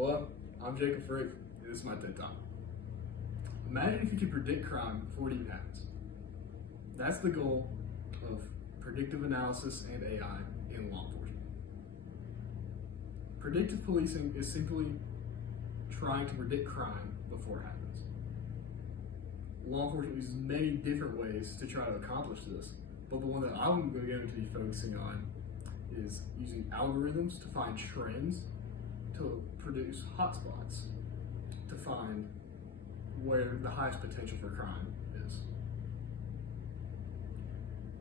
Hello, I'm Jacob Frick, and this is my TED Talk. Imagine if you could predict crime before it even happens. That's the goal of predictive analysis and AI in law enforcement. Predictive policing is simply trying to predict crime before it happens. Law enforcement uses many different ways to try to accomplish this, but the one that I'm going to be focusing on is using algorithms to find trends, to produce hotspots, to find where the highest potential for crime is.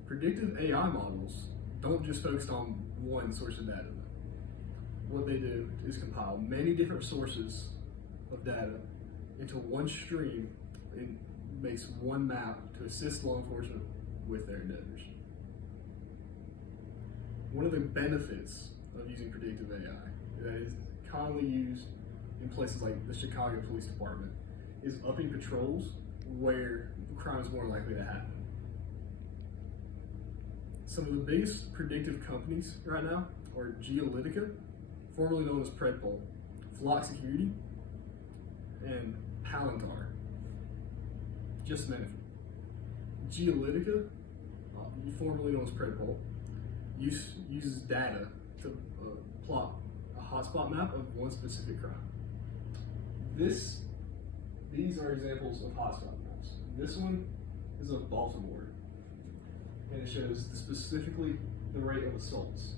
Predictive AI models don't just focus on one source of data. What they do is compile many different sources of data into one stream and makes one map to assist law enforcement with their endeavors. One of the benefits of using predictive AI that is commonly used in places like the Chicago Police Department is upping patrols where crime is more likely to happen. Some of the biggest predictive companies right now are Geolytica, formerly known as Predpol, Flock Security, and Palantir, just to name a few. Geolytica, formerly known as Predpol, uses data to plot a hotspot map of one specific crime. These are examples of hotspot maps. This one is of Baltimore, and it shows specifically the rate of assaults.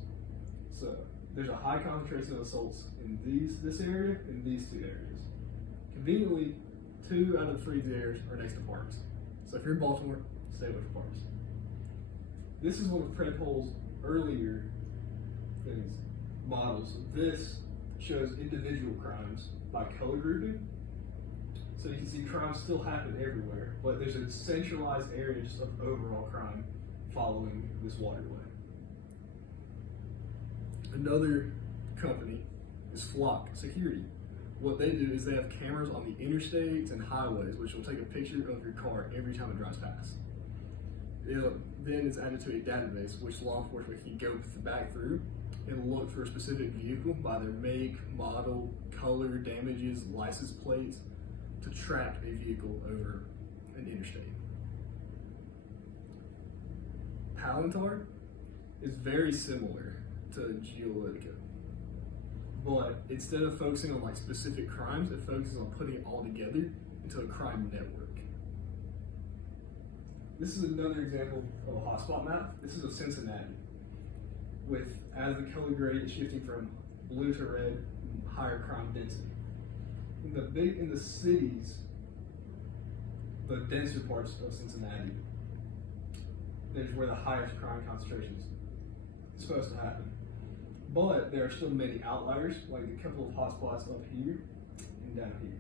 So there's a high concentration of assaults in this area and these two areas. Conveniently, 2 out of 3 of the areas are next to parks. So if you're in Baltimore, stay away from parks. This is one of Predpol's earlier models. This shows individual crimes by color grouping. So you can see crime still happen everywhere, but there's a centralized area just of overall crime following this waterway. Another company is Flock Security. What they do is they have cameras on the interstates and highways, which will take a picture of your car every time it drives past. Then it's added to a database which law enforcement can go back through and look for a specific vehicle by their make, model, color, damages, license plates to track a vehicle over an interstate. Palantir is very similar to Geolytica, but instead of focusing on specific crimes, it focuses on putting it all together into a crime network. This is another example of a hotspot map. This is of Cincinnati, as the color grade is shifting from blue to red, higher crime density. In the cities, the denser parts of Cincinnati, there's where the highest crime concentrations is supposed to happen. But there are still many outliers, like a couple of hotspots up here and down here.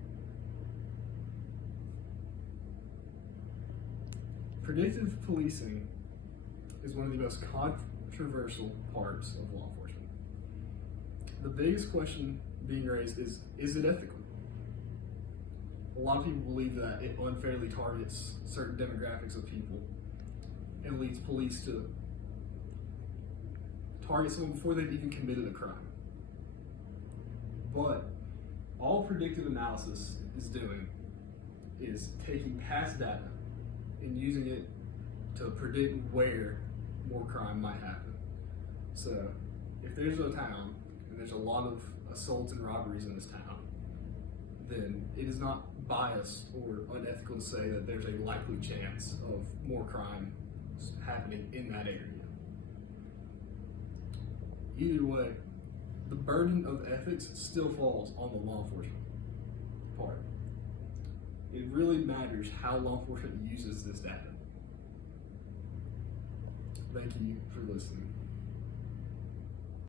Predictive policing is one of the most controversial parts of law enforcement. The biggest question being raised is it ethical? A lot of people believe that it unfairly targets certain demographics of people and leads police to target someone before they've even committed a crime. But all predictive analysis is doing is taking past data and using it to predict where more crime might happen. So if there's a town and there's a lot of assaults and robberies in this town, then it is not biased or unethical to say that there's a likely chance of more crime happening in that area. Either way, the burden of ethics still falls on the law enforcement part. It really matters how law enforcement uses this data. Thank you for listening.